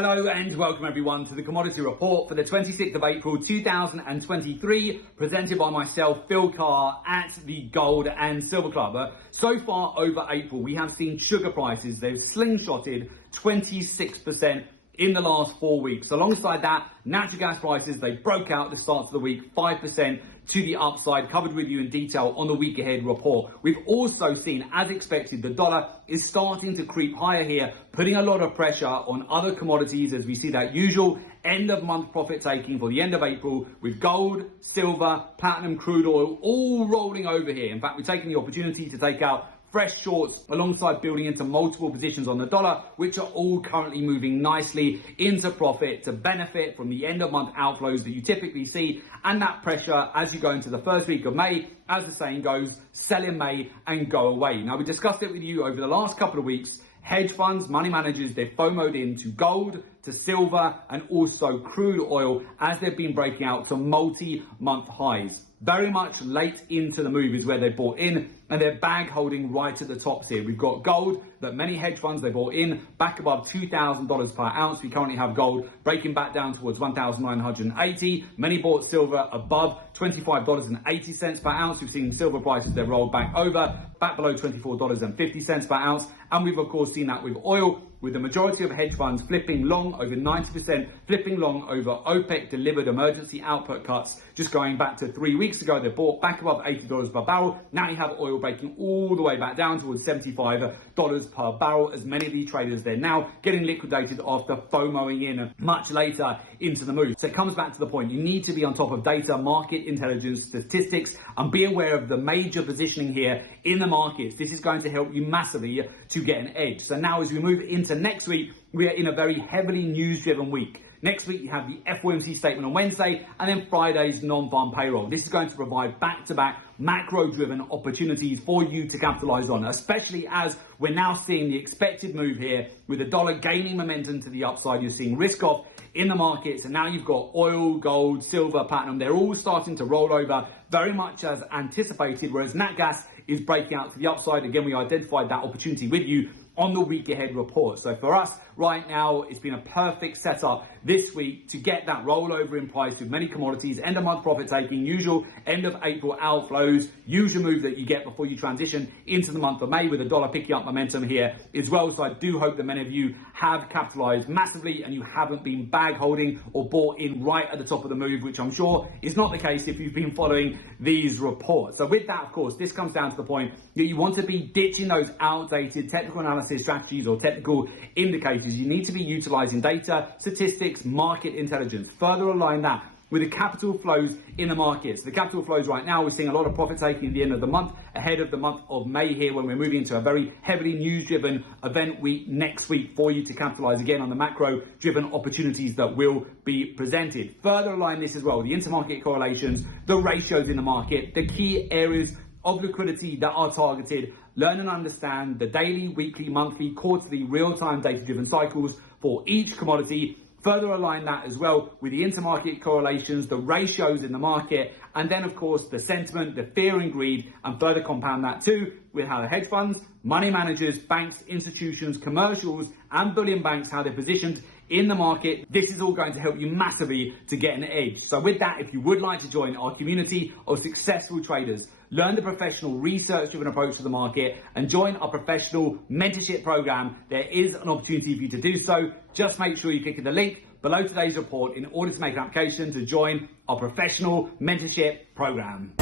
Hello and welcome everyone to the Commodity Report for the 26th of April 2023, presented by myself, Phil Carr, at the Gold and Silver Club. So far over April, we have seen sugar prices, they've slingshotted 26% in the last 4 weeks. Alongside that, natural gas prices, they broke out at the start of the week, 5% to the upside, covered with you in detail on the week ahead report. We've also seen, as expected, the dollar is starting to creep higher here, putting a lot of pressure on other commodities as we see that usual end of month profit taking for the end of April, with gold, silver, platinum, crude oil all rolling over here. In fact, we're taking the opportunity to take out fresh shorts alongside building into multiple positions on the dollar, which are all currently moving nicely into profit to benefit from the end of month outflows that you typically see, and that pressure as you go into the first week of May. As the saying goes, sell in May and go away. Now, we discussed it with you over the last couple of weeks. Hedge funds, money managers, they've FOMO'd into gold, to silver, and also crude oil as they've been breaking out to multi-month highs. Very much late into the move is where they bought in, and they're bag holding right at the tops here. We've got gold that many hedge funds, they bought in back above $2,000 per ounce. We currently have gold breaking back down towards $1,980. Many bought silver above $25.80 per ounce. We've seen silver prices, they rolled back below $24.50 per ounce. And we've of course seen that with oil, with the majority of hedge funds flipping long, over 90% flipping long over OPEC delivered emergency output cuts. Just going back to 3 weeks ago, they bought back above $80 per barrel. Now you have oil breaking all the way back down towards $75 per barrel, as many of these traders, they're now getting liquidated after FOMOing in much later into the move. So it comes back to the point, you need to be on top of data, market intelligence, statistics, and be aware of the major positioning here in the markets. This is going to help you massively to get an edge. So now as we move into next week, we are in a very heavily news-driven week. Next week, you have the FOMC statement on Wednesday, and then Friday's non-farm payroll. This is going to provide back-to-back macro-driven opportunities for you to capitalize on, especially as we're now seeing the expected move here with the dollar gaining momentum to the upside. You're seeing risk off in the markets, and now you've got oil, gold, silver, platinum. They're all starting to roll over very much as anticipated, whereas nat gas is breaking out to the upside. Again, we identified that opportunity with you on the week ahead report. So for us right now, it's been a perfect setup this week to get that rollover in price with many commodities, end of month profit taking, usual end of April outflows, usual move that you get before you transition into the month of May, with the dollar picking up momentum here as well. So I do hope that many of you have capitalized massively and you haven't been bag holding or bought in right at the top of the move, which I'm sure is not the case if you've been following these reports. So with that, of course, this comes down to the point that you want to be ditching those outdated technical analysis strategies or technical indicators. You need to be utilizing data, statistics, market intelligence. Further align that with the capital flows in the markets. The capital flows right now, we're seeing a lot of profit taking at the end of the month, ahead of the month of May here, when we're moving into a very heavily news-driven event week next week for you to capitalize again on the macro-driven opportunities that will be presented. Further align this as well, the intermarket correlations, the ratios in the market, the key areas of liquidity that are targeted. Learn and understand the daily, weekly, monthly, quarterly, real-time data-driven cycles for each commodity. Further align that as well with the intermarket correlations, the ratios in the market, and then of course the sentiment, the fear and greed, and further compound that too with how the hedge funds, money managers, banks, institutions, commercials, and bullion banks, how they're positioned in the market. This is all going to help you massively to get an edge. So with that, if you would like to join our community of successful traders, learn the professional research-driven approach to the market, and join our professional mentorship program, there is an opportunity for you to do so. Just make sure you click the link below today's report in order to make an application to join our professional mentorship program.